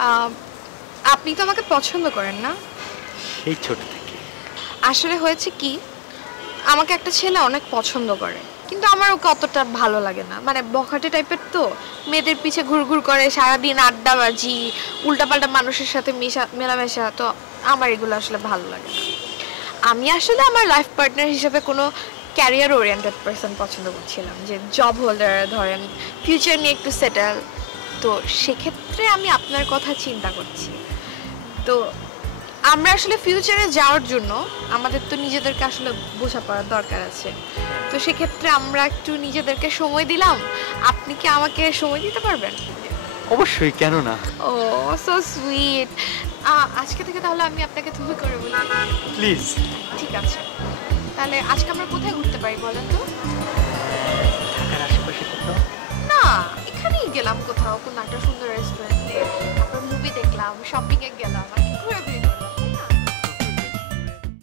আম, আপনি তো আমাকে পছন্দ করেন না? সেই ছোট থেকে। আসলে হয়েছে কি, আমাকে একটা ছেলে অনেক পছন্দ করে, কিন্তু আমার ওকে অতটা ভালো লাগে না। মানে বখাটে টাইপের তো, মেয়েদের পিছে ঘুরঘুর করে, সারাদিন আড্ডাবাজি, উল্টাপাল্টা মানুষের সাথে মেলামেশা, তো আমার এগুলো আসলে ভালো লাগে না। আমি আসলে আমার লাইফ পার্টনার হিসেবে কোনো ক্যারিয়ার ওরিয়েন্টেড পারসন পছন্দ করছিলাম, যে জব হোল্ডার, ধরেন ফিউচার নিয়ে একটু সেটেল। তো সেক্ষেত্রে আমি আপনার কথা চিন্তা করছি। তো আমরা আসলে ফিউচারে যাওয়ার জন্য আমাদের তো নিজেদেরকে আসলে বোঝাপড়ার দরকার আছে। তো সেক্ষেত্রে আমরা একটু নিজেদেরকে সময় দিলাম। আপনি কি আমাকে সময় দিতে পারবেন? অবশ্যই, কেন না? ও, সো সুইট। আজকে থেকে তাহলে আমি আপনাকে তুমি করে বলি। প্লিজ। ঠিক আছে, তাহলে আজকে আমরা কোথায় ঘুরতে পারি বলেন তো? ঢাকার আশেপাশে কোথাও? না, এখানেই গেলাম কোথাও, কোনো একটা সুন্দর রেস্টুরেন্টে, তারপর মুভি দেখলাম, শপিং এ গেলাম।